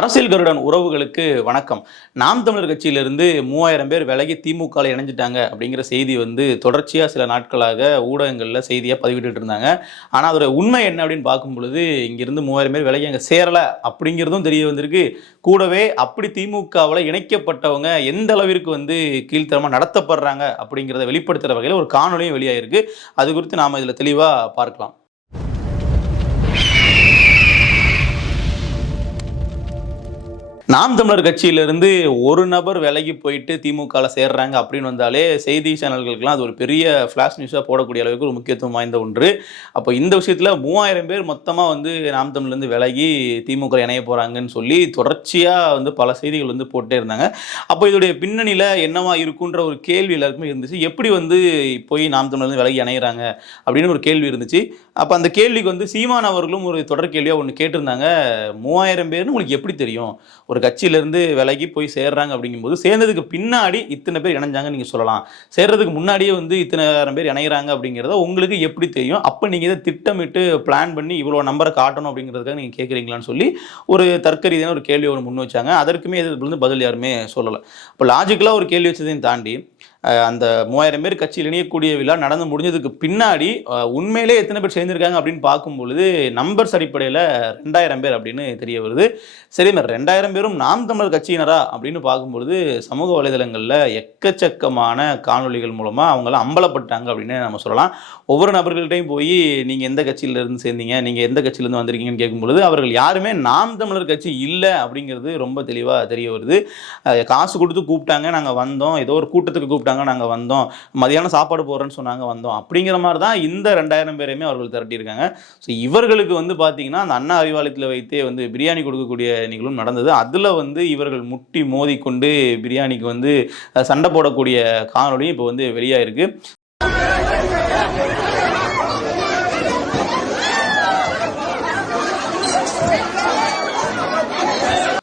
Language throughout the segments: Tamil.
அரசியல் கருடன் உறவுகளுக்கு வணக்கம். நாம் தமிழர் கட்சியிலிருந்து 3000 பேர் விலகி திமுகவில் இணைஞ்சிட்டாங்க அப்படிங்கிற செய்தி தொடர்ச்சியாக சில நாட்களாக ஊடகங்களில் செய்தியாக பதிவிட்டு இருந்தாங்க. ஆனால் அதோட உண்மை என்ன அப்படின்னு பார்க்கும் பொழுது இங்கிருந்து 3000 பேர் விலகி அங்கே சேரலை அப்படிங்கிறதும் தெரிய வந்திருக்கு. கூடவே அப்படி திமுகவில் இணைக்கப்பட்டவங்க எந்த அளவிற்கு கீழ்த்தரமாக நடத்தப்படுறாங்க அப்படிங்கிறத வெளிப்படுத்துகிற வகையில் ஒரு காணொலியும் வெளியாகிருக்கு. அது குறித்து நாம் இதில் தெளிவாக பார்க்கலாம். நாம் தமிழர் கட்சியிலிருந்து ஒரு நபர் விலகி போயிட்டு திமுகவில் சேர்றாங்க அப்படின்னு வந்தாலே செய்தி சேனல்களுக்கெல்லாம் அது ஒரு பெரிய ஃப்ளாஷ் நியூஸாக போடக்கூடிய அளவுக்கு ஒரு முக்கியத்துவம் வாய்ந்த ஒன்று. அப்போ இந்த விஷயத்தில் 3000 பேர் மொத்தமாக நாம் தமிழ்லேருந்து விலகி திமுக இணைய போகிறாங்கன்னு சொல்லி தொடர்ச்சியாக பல செய்திகள் போட்டே இருந்தாங்க. அப்போ இதோடைய பின்னணியில் என்னவா இருக்குன்ற ஒரு கேள்வி எல்லாருக்குமே இருந்துச்சு. எப்படி போய் நாம் தமிழ்லேருந்து விலகி இணைகிறாங்க அப்படின்னு ஒரு கேள்வி இருந்துச்சு. அப்போ அந்த கேள்விக்கு சீமான் அவர்களும் ஒரு தொடர் கேள்வியாக ஒன்று கேட்டிருந்தாங்க. 3000 பேர்னு உங்களுக்கு எப்படி தெரியும்? ஒரு கட்சியிலேருந்து விலகி போய் சேர்றாங்க அப்படிங்கும்போது சேர்ந்ததுக்கு பின்னாடி இத்தனை பேர் இணைஞ்சாங்க நீங்கள் சொல்லலாம். சேர்றதுக்கு முன்னாடியே இத்தனை ஆயிரம் பேர் இணைகிறாங்க அப்படிங்கிறத உங்களுக்கு எப்படி தெரியும்? அப்போ நீங்கள் இதை திட்டமிட்டு பிளான் பண்ணி இவ்வளோ நம்பரை காட்டணும் அப்படிங்கிறதுக்காக நீங்கள் கேட்குறீங்களான்னு சொல்லி ஒரு தர்க்க ரீதியான ஒரு கேள்வி ஒன்று முன் வச்சாங்க. அதற்குமே இது பதில் யாருமே சொல்லலை. இப்போ லாஜிக்கலாக ஒரு கேள்வி வச்சதையும் தாண்டி அந்த 3000 பேர் கட்சியில் இணையக்கூடிய விழா நடந்து முடிஞ்சதுக்கு பின்னாடி உண்மையிலே எத்தனை பேர் சேர்ந்திருக்காங்க அப்படின்னு பார்க்கும்பொழுது நம்பர்ஸ் அடிப்படையில் 2000 பேர் அப்படின்னு தெரிய வருது. சரி, 2000 பேரும் நாம் தமிழர் கட்சியினரா அப்படின்னு பார்க்கும்பொழுது சமூக வலைதளங்களில் எக்கச்சக்கமான காணொலிகள் மூலமாக அவங்களாம் அம்பலப்பட்டாங்க அப்படின்னு நம்ம சொல்லலாம். ஒவ்வொரு நபர்கள்ட்டையும் போய் நீங்கள் எந்த கட்சியிலேருந்து சேர்ந்தீங்க, நீங்கள் எந்த கட்சியிலேருந்து வந்திருக்கீங்கன்னு கேட்கும்பொழுது அவர்கள் யாருமே நாம் தமிழர் கட்சி இல்லை அப்படிங்கிறது ரொம்ப தெளிவாக தெரிய வருது. காசு கொடுத்து கூப்பிட்டாங்க, நாங்கள் வந்தோம், ஏதோ ஒரு கூட்டத்துக்கு கூப்பிட்டாங்க, நாங்கள் வந்தோம், மதியானம் சாப்பாடு போடுறேன்னு சொன்னாங்க, வந்தோம் அப்படிங்கிற மாதிரி தான் இந்த 2000 பேரையுமே அவர்கள் திரட்டியிருக்காங்க. ஸோ இவர்களுக்கு பார்த்தீங்கன்னா அந்த அண்ணா அறிவாலயத்தில் வைத்தே பிரியாணி கொடுக்கக்கூடிய நிகழ்வும் நடந்தது. அதில் இவர்கள் முட்டி மோதி கொண்டு பிரியாணிக்கு சண்டை போடக்கூடிய காணொலியும் இப்போ வெளியாயிருக்கு.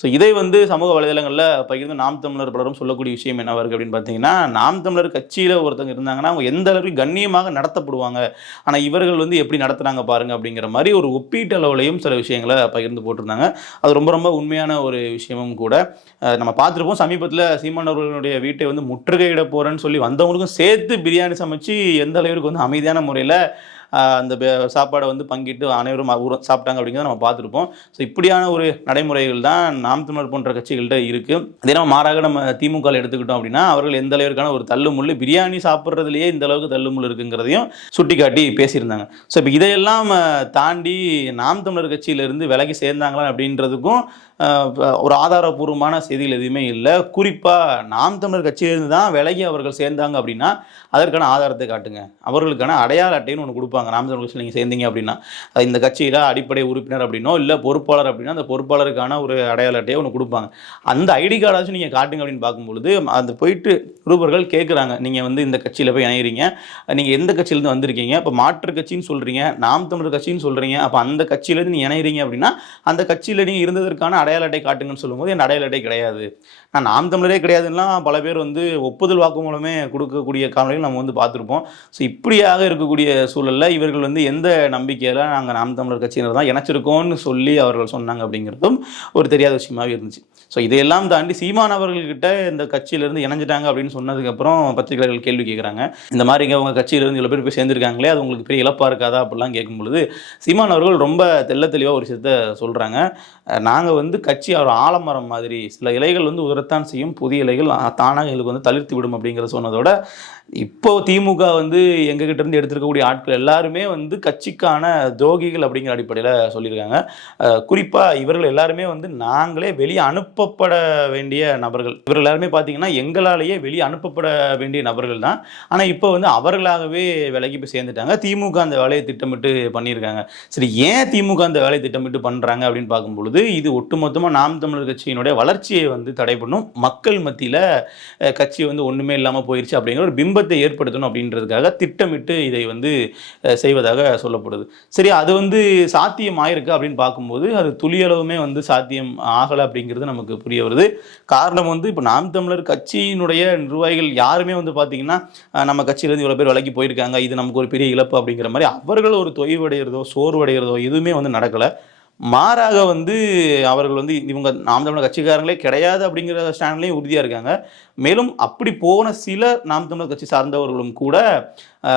ஸோ இதை சமூக வலைதளங்களில் பகிர்ந்து நாம் தமிழர் பலரும் சொல்லக்கூடிய விஷயம் என்ன இருக்குது அப்படின்னு பார்த்தீங்கன்னா, நாம் தமிழர் கட்சியில் ஒருத்தங்க இருந்தாங்கன்னா அவங்க எந்த அளவுக்கு கண்ணியமாக நடத்தப்படுவாங்க, ஆனால் இவர்கள் எப்படி நடத்துகிறாங்க பாருங்கள் அப்படிங்கிற மாதிரி ஒரு ஒப்பீட்டளவுலையும் சில விஷயங்களை பகிர்ந்து போட்டிருந்தாங்க. அது ரொம்ப ரொம்ப உண்மையான ஒரு விஷயமும் கூட. நம்ம பார்த்துருப்போம், சமீபத்தில் சீமான் அவர்களுடைய வீட்டை முற்றுகையிட போகிறேன்னு சொல்லி வந்தவங்களுக்கும் சேர்த்து பிரியாணி சமைச்சு எந்த அளவிற்கு அமைதியான முறையில் அந்த சாப்பாடை பங்கிட்டு அனைவரும் சாப்பிட்டாங்க அப்படிங்கிறத நம்ம பார்த்துருப்போம். ஸோ இப்படியான ஒரு நடைமுறைகள் தான் நாம் தமிழர் போன்ற கட்சிகள்கிட்ட இருக்குது. அதே நம்ம மாறாக நம்ம திமுகவில் எடுத்துக்கிட்டோம் அப்படின்னா அவர்கள் எந்த அளவிற்கான ஒரு தள்ளுமுள்ளு பிரியாணி சாப்பிட்றதுலேயே இந்த அளவுக்கு தள்ளுமுள்ளு இருக்குங்கிறதையும் சுட்டி காட்டி பேசியிருந்தாங்க. ஸோ இப்போ இதையெல்லாம் தாண்டி நாம் தமிழர் கட்சியிலேருந்து விலகி சேர்ந்தாங்களா அப்படின்றதுக்கும் ஒரு ஆதாரபூர்வமான செய்திகள் எதுவுமே இல்லை. குறிப்பாக நாம் தமிழர் கட்சியிலிருந்து தான் விலகி அவர்கள் சேர்ந்தாங்க அப்படின்னா அதற்கான ஆதாரத்தை காட்டுங்க, அவர்களுக்கான அடையாள அட்டைன்னு ஒன்று கொடுப்பாங்க. நாம் தமிழர் கட்சியில் நீங்கள் சேர்ந்தீங்க அப்படின்னா இந்த கட்சியில் அடிப்படை உறுப்பினர் அப்படின்னோ இல்லை பொறுப்பாளர் அப்படின்னா அந்த பொறுப்பாளருக்கான ஒரு அடையாள அட்டையை ஒன்று கொடுப்பாங்க. அந்த ஐடி கார்டாச்சும் நீங்கள் காட்டுங்க அப்படின்னு பார்க்கும்பொழுது அது போயிட்டு நிருபர்கள் கேட்குறாங்க, நீங்கள் இந்த கட்சியில் போய் இணைகிறீங்க, நீங்கள் எந்த கட்சியிலேருந்து வந்திருக்கீங்க, இப்போ மாற்று கட்சின்னு சொல்கிறீங்க, நாம் தமிழர் கட்சின்னு சொல்கிறீங்க, அப்போ அந்த கட்சியிலேருந்து நீங்கள் இணைகிறீங்க அப்படின்னா அந்த கட்சியில் நீங்கள் இருந்ததற்கான அடையாள அட்டை காட்டுங்கன்னு சொல்லும்போது என் அடையாள அட்டை கிடையாது, நான் நாம் தமிழரே கிடையாதுன்னா பல பேர் ஒப்புதல் வாக்குமூலமே கொடுக்கக்கூடிய காரணங்கள் நம்ம பார்த்துருப்போம். ஸோ இப்படியாக இருக்கக்கூடிய சூழலில் இவர்கள் எந்த நம்பிக்கையில் நாங்கள் நாம் தமிழர் கட்சியினர் தான் இணைச்சிருக்கோம்னு சொல்லி அவர்கள் சொன்னாங்க அப்படிங்கிறதும் ஒரு தெரியாத விஷயமாகவே இருந்துச்சு. ஸோ இதையெல்லாம் தாண்டி சீமான் அவர்கள்கிட்ட இந்த கட்சியிலேருந்து இணைஞ்சிட்டாங்க அப்படின்னு சொன்னதுக்கப்புறம் பத்திரிகையாளர்கள் கேள்வி கேட்குறாங்க, இந்த மாதிரி அவங்க கட்சியிலேருந்து இவ்வளோ பேர் போய் சேர்ந்துருக்காங்களே, அது உங்களுக்கு பெரிய இழப்பாக இருக்காதா அப்படிலாம் கேட்கும்பொழுது சீமான் அவர்கள் ரொம்ப தெளிவாக ஒரு விஷயத்தை சொல்கிறாங்க. நாங்கள் கட்சி ஒரு ஆலமரம் மாதிரி, சில இலைகள் உதிரத்தான் செய்யும், புதிய இலைகள் தானாக எங்களுக்கு தளிர்த்து விடும் அப்படிங்கிற சொன்னதோட இப்போ திமுக எங்ககிட்ட இருந்து எடுத்துருக்கக்கூடிய ஆட்கள் எல்லாருமே கட்சிக்கான துரோகிகள் அப்படிங்கிற அடிப்படையில் சொல்லியிருக்காங்க. குறிப்பாக இவர்கள் எல்லாருமே நாங்களே வெளியே அனுப்பப்பட வேண்டிய நபர்கள், இவர்கள் எல்லாருமே பார்த்தீங்கன்னா எங்களாலேயே வெளியே அனுப்பப்பட வேண்டிய நபர்கள் தான். ஆனால் இப்போ அவர்களாகவே விலகி போய் சேர்ந்துட்டாங்க. திமுக அந்த வேலையை திட்டமிட்டு பண்ணியிருக்காங்க. சரி, ஏன் திமுக அந்த வேலையை திட்டமிட்டு பண்ணுறாங்க அப்படின்னு பார்க்கும்பொழுது இது ஒட்டுமொத்தமாக நாம் தமிழர் கட்சியினுடைய வளர்ச்சியை தடை பண்ணும், மக்கள் மத்தியில் கட்சி ஒன்றுமே இல்லாமல் போயிடுச்சு அப்படிங்கிற ஒரு பிம்பத்தை ஏற்படுத்தணும் அப்படின்றதுக்காக திட்டமிட்டு இதை செய்வதாக சொல்லப்படுது. சரி, அது சாத்தியம் ஆயிருக்கு அப்படின்னு பார்க்கும்போது அது துளியளவுமே சாத்தியம் ஆகலை அப்படிங்கிறது நமக்கு புரிய வருது. காரணம் இப்போ நாம் தமிழர் கட்சியினுடைய நிர்வாகிகள் யாருமே பார்த்தீங்கன்னா நம்ம கட்சியிலேருந்து இவ்வளோ பேர் விலகி போயிருக்காங்க, இது நமக்கு ஒரு பெரிய இழப்பு அப்படிங்கிற மாதிரி அவர்கள் ஒரு தொய்வடைகிறதோ சோர்வடைகிறதோ எதுவுமே நடக்கலை. மாறாக வந்து அவர்கள் வந்து இவங்க நாம் தமிழர் கட்சிக்காரங்களே கிடையாது அப்படிங்கிற ஸ்டாண்ட்லேயும் உறுதியாக இருக்காங்க. மேலும் அப்படி போன சில நாம் தமிழர் கட்சி சார்ந்தவர்களும் கூட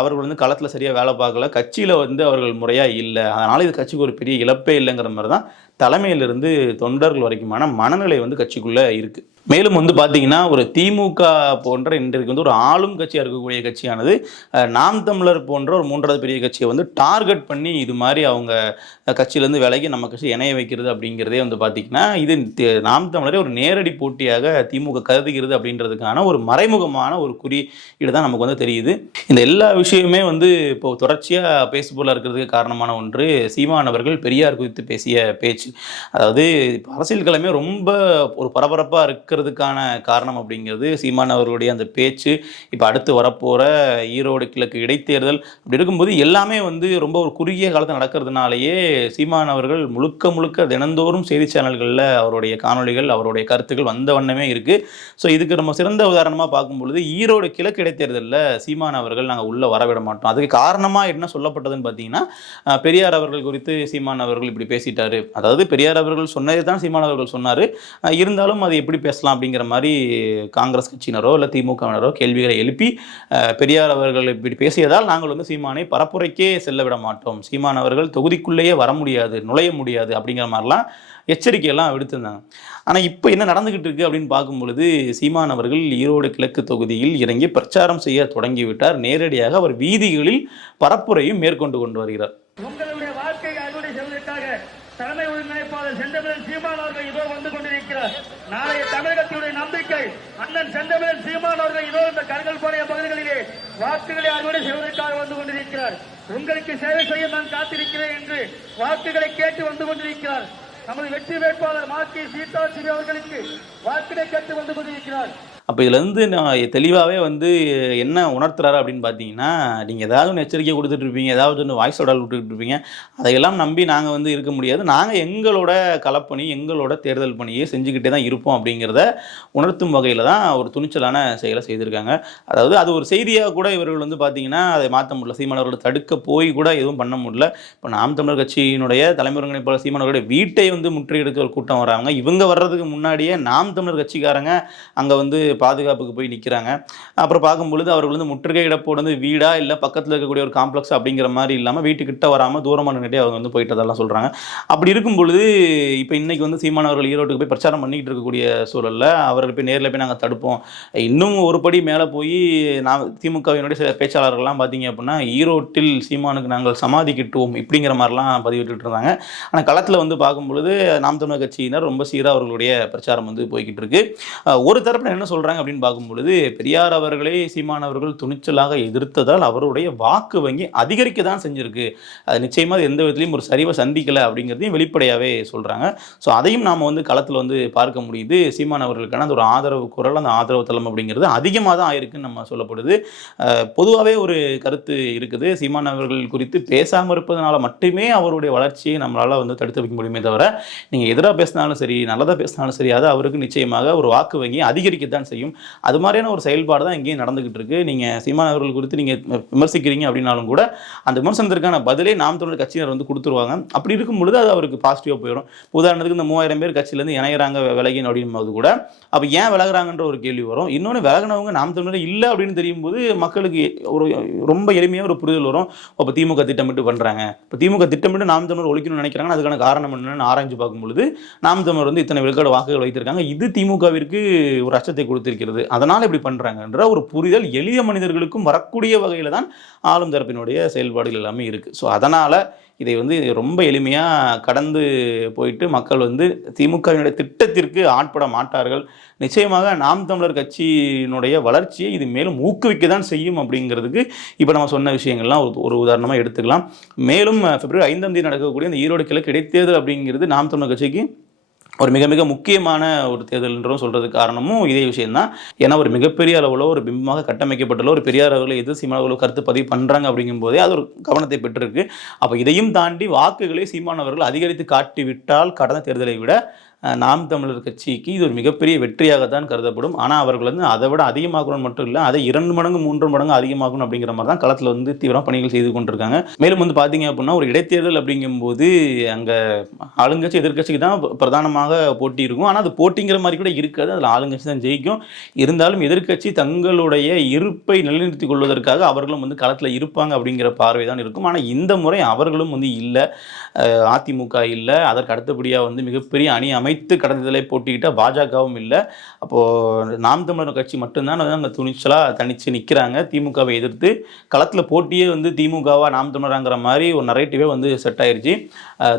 அவர்கள் வந்து களத்தில் சரியாக வேலை பார்க்கல, கட்சியில் வந்து அவர்கள் முறையாக இல்லை, அதனால் இது கட்சிக்கு ஒரு பெரிய இழப்பே இல்லைங்கிற மாதிரி தான் தலைமையிலிருந்து தொண்டர்கள் வரைக்குமான மனநிலை வந்து கட்சிக்குள்ளே இருக்குது. மேலும் வந்து பார்த்தீங்கன்னா ஒரு திமுக போன்ற இன்றைக்கு வந்து ஒரு ஆளும் கட்சியாக இருக்கக்கூடிய கட்சியானது நாம் தமிழர் போன்ற ஒரு மூன்றாவது பெரிய கட்சியை வந்து டார்கெட் பண்ணி இது மாதிரி அவங்க கட்சியிலேருந்து விலகி நம்ம கட்சி இணைய வைக்கிறது அப்படிங்கிறதே வந்து பார்த்திங்கன்னா இது நாம் தமிழரை ஒரு நேரடி போட்டியாக திமுக கருதுகிறது அப்படின்றதுக்கான ஒரு மறைமுகமான ஒரு குறியீடு தான் நமக்கு வந்து தெரியுது. இந்த எல்லா விஷயமே வந்து இப்போ தொடர்ச்சியாக பேசுபொருளாக இருக்கிறதுக்கு காரணமான ஒன்று சீமான் அவர்கள் பெரியார் குறித்து பேசிய பேச்சு. அதாவது அரசியல் களமே ரொம்ப ஒரு பரபரப்பாக இருக்கிறதுக்கான காரணம் அப்படிங்கிறது சீமான் அவர்களுடைய அந்த பேச்சு. இப்போ அடுத்து வரப்போகிற ஈரோடு கிழக்கு இடைத்தேர்தல் அப்படி இருக்கும்போது எல்லாமே வந்து ரொம்ப ஒரு குறுகிய காலத்தில் நடக்கிறதுனாலேயே சீமான் அவர்கள் முழுக்க முழுக்க தினந்தோறும் செய்தி சேனல்களில் அவருடைய காணொலிகள் அவருடைய கருத்துக்கள் வந்த வண்ணமே இருக்குது. ஸோ இதுக்கு நம்ம சிறந்த உதாரணமாக பார்க்கும்பொழுது ஈரோடு கிழக்கு இடைத்தேர்தலில் சீமான் அவர்கள் நாங்கள் உள்ளே வரவிட மாட்டோம், அதுக்கு காரணமாக என்ன சொல்லப்பட்டதுன்னு பார்த்தீங்கன்னா பெரியார் அவர்கள் குறித்து சீமான் அவர்கள் இப்படி பேசிட்டாரு, அதாவது பெரியார் அவர்கள் சொன்னதை தான் சீமான் அவர்கள் சொன்னார், இருந்தாலும் அது எப்படி பேசலாம் அப்படிங்கிற மாதிரி காங்கிரஸ் கட்சியினரோ இல்லை திமுகவினரோ கேள்விகளை எழுப்பி பெரியார் அவர்கள் இப்படி பேசியதால் நாங்கள் வந்து சீமானை பரப்புரைக்கே செல்ல விட மாட்டோம், சீமான் அவர்கள் தொகுதிக்குள்ளேயே வர முடியாது, நுழைய முடியாது அப்படிங்கிற மாதிரிலாம் எச்சரிக்கையெல்லாம் விடுத்திருந்தாங்க. ஆனால் இப்போ என்ன நடந்துகிட்டு இருக்கு அப்படின்னு பார்க்கும் பொழுது சீமான் அவர்கள் ஈரோடு கிழக்கு தொகுதியில் இறங்கி பிரச்சாரம் செய்ய தொடங்கிவிட்டார். நேரடியாக அவர் வீதிகளில் பரப்புரையும் மேற்கொண்டு கொண்டு வருகிறார். உங்களுடைய வாழ்க்கை அறுவடை செய்வதற்காக தலைமை ஒருங்கிணைப்பாளர் செந்தமிழன் சீமான் அவர்கள் இதோ வந்து கொண்டிருக்கிறார். நாளைய தமிழகத்தினுடைய நம்பிக்கை அண்ணன் செந்தமிழன் சீமான் அவர்கள் இதோ இந்த கருங்கல்பாளைய பகுதிகளிலே வாக்குகளை அறுவடை செய்வதற்காக வந்து கொண்டிருக்கிறார். உங்களுக்கு சேவை செய்ய நான் காத்திருக்கிறேன் என்று வாக்குகளை கேட்டு வந்து கொண்டிருக்கிறார். நமது வெற்றி வேட்பாளர் மாக்கி சீதாசிரி அவர்களுக்கு வாக்கினை கேட்டு வந்து கொண்டிருக்கிறார். அப்போ இதுலேருந்து நான் தெளிவாகவே வந்து என்ன உணர்த்துறாரு அப்படின்னு பார்த்தீங்கன்னா, நீங்கள் ஏதாவது ஒன்று எச்சரிக்கை கொடுத்துட்ருப்பீங்க, ஏதாவது ஒன்று வாய்ஸ் ஓடால் விட்டுக்கிட்டு இருப்பீங்க, அதையெல்லாம் நம்பி நாங்கள் வந்து இருக்க முடியாது, நாங்கள் எங்களோட களப்பணி எங்களோட தேர்தல் பணியை செஞ்சுக்கிட்டே தான் இருப்போம் அப்படிங்கிறத உணர்த்தும் வகையில் தான் ஒரு துணிச்சலான செயலை செய்திருக்காங்க. அதாவது அது ஒரு செய்தியாக கூட இவர்கள் வந்து பார்த்தீங்கன்னா அதை மாற்ற முடியல, சீமான் அவர்களை தடுக்க போய் கூட எதுவும் பண்ண முடியல. இப்போ நாம் தமிழர் கட்சியினுடைய தலைமை ஒருங்கிணைப்பாளர் சீமான் அவர்களுடைய வீட்டை வந்து முற்றுகையிடுக்க ஒரு கூட்டம் வராங்க. இவங்க வர்றதுக்கு முன்னாடியே நாம் தமிழர் கட்சிக்காரங்க அங்கே வந்து பாதுகாப்புக்கு போய் நிற்கிறாங்க. அப்புறம் பார்க்கும்பொழுது அவர்கள் வந்து முற்றுகையிடப்போடு வந்து வீடா இல்லை பக்கத்தில் இருக்கக்கூடிய ஒரு காம்ப்ளெக்ஸ் அப்படிங்கிற மாதிரி இல்லாமல் வீட்டுக்கிட்ட வராமல் தூரமாக நின்றுட்டே அவங்க வந்து போயிட்டதெல்லாம் சொல்கிறாங்க. அப்படி இருக்கும் பொழுது இப்போ இன்றைக்கி வந்து சீமான் அவர்கள் ஈரோட்டுக்கு போய் பிரச்சாரம் பண்ணிக்கிட்டு இருக்கக்கூடிய சூழலில் அவர்கள் போய் நேரில் போய் நாங்கள் தடுப்போம், இன்னும் ஒரு படி மேலே போய் நான் திமுகவினுடைய சில பேச்சாளர்கள்லாம் பார்த்தீங்க அப்படின்னா ஈரோட்டில் சீமானுக்கு நாங்கள் சமாதி கிட்டுவோம் இப்படிங்கிற மாதிரிலாம் பதிவிட்டு இருந்தாங்க. ஆனால் களத்தில் வந்து பார்க்கும்பொழுது நாம் தமிழர் கட்சியினர் ரொம்ப சீராக அவர்களுடைய பிரச்சாரம் வந்து போய்கிட்டு இருக்கு. ஒரு தரப்பில் என்ன சொல்கிறாங்க அப்படின்னு பார்க்கும்பொழுது பெரியார் அவர்களே சீமான் அவர்கள் துணிச்சலாக எதிர்த்ததால் அவருடைய வாக்கு வங்கி அதிகரிக்க தான் செஞ்சிருக்கு, அது நிச்சயமாக எந்த விதத்திலையும் ஒரு சரிவை சந்திக்கலை அப்படிங்கிறதையும் வெளிப்படையாகவே சொல்கிறாங்க. ஸோ அதையும் நாம் வந்து களத்தில் வந்து பார்க்க முடியுது. சீமான் அவர்களுக்கான அந்த ஒரு ஆதரவு குரல், அந்த ஆதரவு தளம் அப்படிங்கிறது அதிகமாக தான் ஆயிருக்குன்னு நம்ம சொல்லப்படுது. பொதுவாகவே ஒரு கருத்து இருக்குது, சீமான் அவர்கள் குறித்து பேசாமல் இருப்பதனால மட்டுமே அவருடைய வளர்ச்சியை நம்மளால் வந்து தடுத்து வைக்க முடியுமே தவிர நீங்கள் எதிராக பேசினாலும் சரி நல்லதாக பேசினாலும் சரி அது அவருக்கு நிச்சயமாக ஒரு வாக்கு வங்கி அதிகரிக்கத்தான் செய்யும். அது மாதிரியான ஒரு செயல்பாடு தான் இங்கேயும் நடந்துகிட்டு இருக்கு. நீங்கள் சீமான் அவர்கள் குறித்து நீங்கள் விமர்சிக்கிறீங்க அப்படின்னாலும் கூட அந்த விமர்சனத்திற்கான பதிலே நாம் தமிழர் கட்சியினர் வந்து கொடுத்துருவாங்க. அப்படி இருக்கும் பொழுது அது அவருக்கு பாசிட்டிவாக போயிடும். உதாரணத்துக்கு இந்த 3000 பேர் கட்சியிலேருந்து இணையறாங்க விலகின் அப்படின்போது கூட அப்போ ஏன் விலகுறாங்கன்ற ஒரு கேள்வி வரும். இன்னொன்று விலகினவங்க நாம் தமிழர் இல்லை அப்படின்னு தெரியும் போது மக்களுக்கு ஒரு ரொம்ப எளிமையாக ஒரு புரிதல் வரும். அப்போ திமுக திட்டமிட்டு பண்ணுறாங்க, இப்போ திமுக திட்டமிட்டு நாம் தமிழர் ஒழிக்கணும்னு நினைக்கிறாங்க, அதுக்கான காரணம் என்னன்னு ஆராய்ச்சி பார்க்கும் பொழுது நாம் தமிழர் வந்து இத்தனை விழுக்காடு வாக்குகள் வைத்திருக்காங்க, இது திமுகவிற்கு ஒரு அச்சத்தை கொடுத்திருக்கிறது, அதனால் இப்படி பண்ணுறாங்கன்ற ஒரு புரிதல் எளிய மனிதர்களுக்கும் வரக்கூடிய வகையில் தான் ஆளும் தரப்பினுடைய செயல்பாடுகள் எல்லாமே இருக்குது. ஸோ அதனால் இதை வந்து ரொம்ப எளிமையாக கடந்து போயிட்டு மக்கள் வந்து திமுகவினுடைய திட்டத்திற்கு ஆட்பட மாட்டார்கள். நிச்சயமாக நாம் தமிழர் கட்சியினுடைய வளர்ச்சியை இது மேலும் ஊக்குவிக்க தான் செய்யும் அப்படிங்கிறதுக்கு இப்போ நம்ம சொன்ன விஷயங்கள்லாம் ஒரு உதாரணமாக எடுத்துக்கலாம். மேலும் பிப்ரவரி 5ஆம் தேதி நடக்கக்கூடிய இந்த ஈரோடு கிழக்கு இடைத்தேர்தல் அப்படிங்கிறது நாம் தமிழர் கட்சிக்கு ஒரு மிக மிக முக்கியமான ஒரு தேர்தல்ன்றதும் சொல்கிறதுக்கு காரணமும் இதே விஷயம்தான். ஏன்னா ஒரு மிகப்பெரிய அளவில் ஒரு பிம்பமாக கட்டமைக்கப்பட்டுள்ள ஒரு பெரியார் அவர்களை எது சீமான் அவர்கள் கருத்து பதிவு பண்ணுறாங்க அப்படிங்கும் போதே அது ஒரு கவனத்தை பெற்றிருக்கு. அப்போ இதையும் தாண்டி வாக்குகளை சீமான் அவர்கள் அதிகரித்து காட்டிவிட்டால் கடந்த தேர்தலை விட நாம் தமிழர் கட்சிக்கு இது ஒரு மிகப்பெரிய வெற்றியாகத்தான் கருதப்படும். ஆனால் அவர்கள் வந்து அதை விட அதிகமாகணும் மட்டும் இல்லை, அதை 2 மடங்கு 3 மடங்கு அதிகமாகணும் அப்படிங்கிற மாதிரி தான் களத்தில் வந்து தீவிரம் பணிகள் செய்து கொண்டிருக்காங்க. மேலும் வந்து பார்த்தீங்க அப்படின்னா ஒரு இடைத்தேர்தல் அப்படிங்கும்போது அங்கே ஆளுங்கட்சி எதிர்க்கட்சிக்கு தான் பிரதானமாக போட்டி இருக்கும். ஆனால் அது போட்டிங்கிற மாதிரி கூட இருக்காது, அதில் ஆளுங்கட்சி தான் ஜெயிக்கும். இருந்தாலும் எதிர்க்கட்சி தங்களுடைய இருப்பை நிலைநிறுத்திக் கொள்வதற்காக அவர்களும் வந்து களத்தில் இருப்பாங்க அப்படிங்கிற பார்வை தான் இருக்கும். ஆனால் இந்த முறை அவர்களும் வந்து இல்லை, அதிமுக இல்லை, அதற்கு அடுத்தபடியாக வந்து மிகப்பெரிய அணி அமைத்து கடந்ததிலே போட்டிக்கிட்ட பாஜகவும் இல்லை. அப்போது நாம் தமிழர் கட்சி மட்டும்தான் வந்து அங்கே துணிச்சலாக தனித்து நிற்கிறாங்க. திமுகவை எதிர்த்து களத்தில் போட்டியே வந்து திமுகவா நாம் தமிழராங்கிற மாதிரி ஒரு நரேட்டிவே வந்து செட் ஆயிடுச்சு.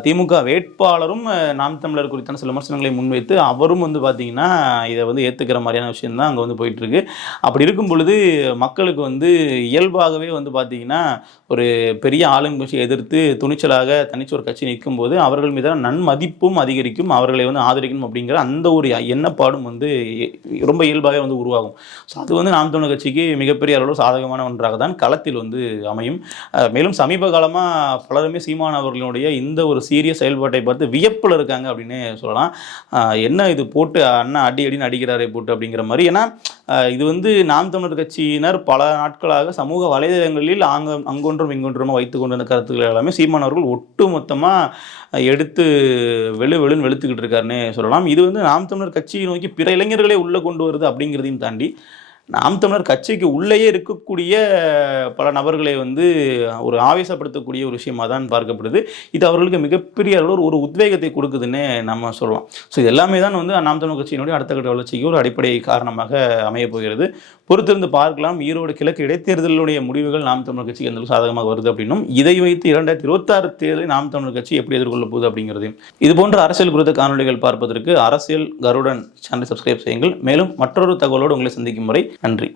திமுக வேட்பாளரும் நாம் தமிழர் குறித்தான சில விமர்சனங்களை முன்வைத்து அவரும் வந்து பார்த்திங்கன்னா இதை வந்து ஏற்றுக்கிற மாதிரியான விஷயம் தான் அங்கே வந்து போயிட்டுருக்கு. அப்படி இருக்கும் பொழுது மக்களுக்கு வந்து இயல்பாகவே வந்து பார்த்திங்கன்னா ஒரு பெரிய ஆளுங்கட்சியை எதிர்த்து துணிச்சலாக தனிச்சு ஒரு கட்சி நிற்கும் போது அவர்கள் மீதான நன்மதிப்பும் அதிகரிக்கும், அவர்களை வந்து ஆதரிக்கணும் அப்படிங்கிற அந்த ஒரு எண்ணப்பாடும் வந்து ரொம்ப இயல்பாகவே வந்து உருவாகும். ஸோ அது வந்து நாம் தமிழர் கட்சிக்கு மிகப்பெரிய அளவில் சாதகமான ஒன்றாக தான் களத்தில் வந்து அமையும். மேலும் சமீப காலமாக பலருமே சீமான் அவர்களுடைய இந்த ஒரு சீரிய செயல்பாட்டை பார்த்து வியப்பில் இருக்காங்க அப்படின்னு சொல்லலாம். என்ன இது போட்டு அண்ணா அடின்னு அடிக்கிறாரே போட்டு அப்படிங்கிற மாதிரி. ஏன்னா இது வந்து நாம் தமிழர் கட்சியினர் பல நாட்களாக சமூக வலைதளங்களில் அங்கொன்றும் இங்கொன்றும் வைத்து கொண்டிருந்த கருத்துக்கள் எல்லாமே சீமான் அவர்கள் ஒட்டு மொத்தமாக எடுத்து வெளுன்னு வெளுத்துக்கிட்டு இருக்காருன்னு சொல்லலாம். இது வந்து நாம் தமிழர் கட்சியை நோக்கி பிற இளைஞர்களே உள்ளே கொண்டு வருது அப்படிங்கிறதையும் தாண்டி நாம் தமிழர் கட்சிக்கு உள்ளேயே இருக்கக்கூடிய பல நபர்களை வந்து ஒரு ஆவேசப்படுத்தக்கூடிய ஒரு விஷயமாக தான் பார்க்கப்படுது. இது அவர்களுக்கு மிகப்பெரிய அளவில் ஒரு உத்வேகத்தை கொடுக்குதுன்னு நம்ம சொல்லலாம். ஸோ இது எல்லாமே தான் வந்து நாம் தமிழர் கட்சியினுடைய அடுத்த கட்ட வளர்ச்சிக்கு ஒரு அடிப்படை காரணமாக அமையப் போகிறது. பொறுத்திருந்து பார்க்கலாம். ஈரோடு கிழக்கு இடைத்தேர்தலுடைய முடிவுகள் நாம் தமிழர் கட்சிக்கு எந்த சாதகமாக வருது அப்படின்னும், இதை வைத்து 2026 தேர்தலில் நாம் தமிழர் கட்சி எப்படி எதிர்கொள்ள போகுது அப்படிங்கிறதையும், இது போன்ற அரசியல் குறித்த காணொலிகள் பார்ப்பதற்கு அரசியல் கருடன் சேனலை சப்ஸ்கிரைப் செய்யுங்கள். மேலும் மற்றொரு தகவலோடு உங்களை சந்திக்கும் முறை நன்றி.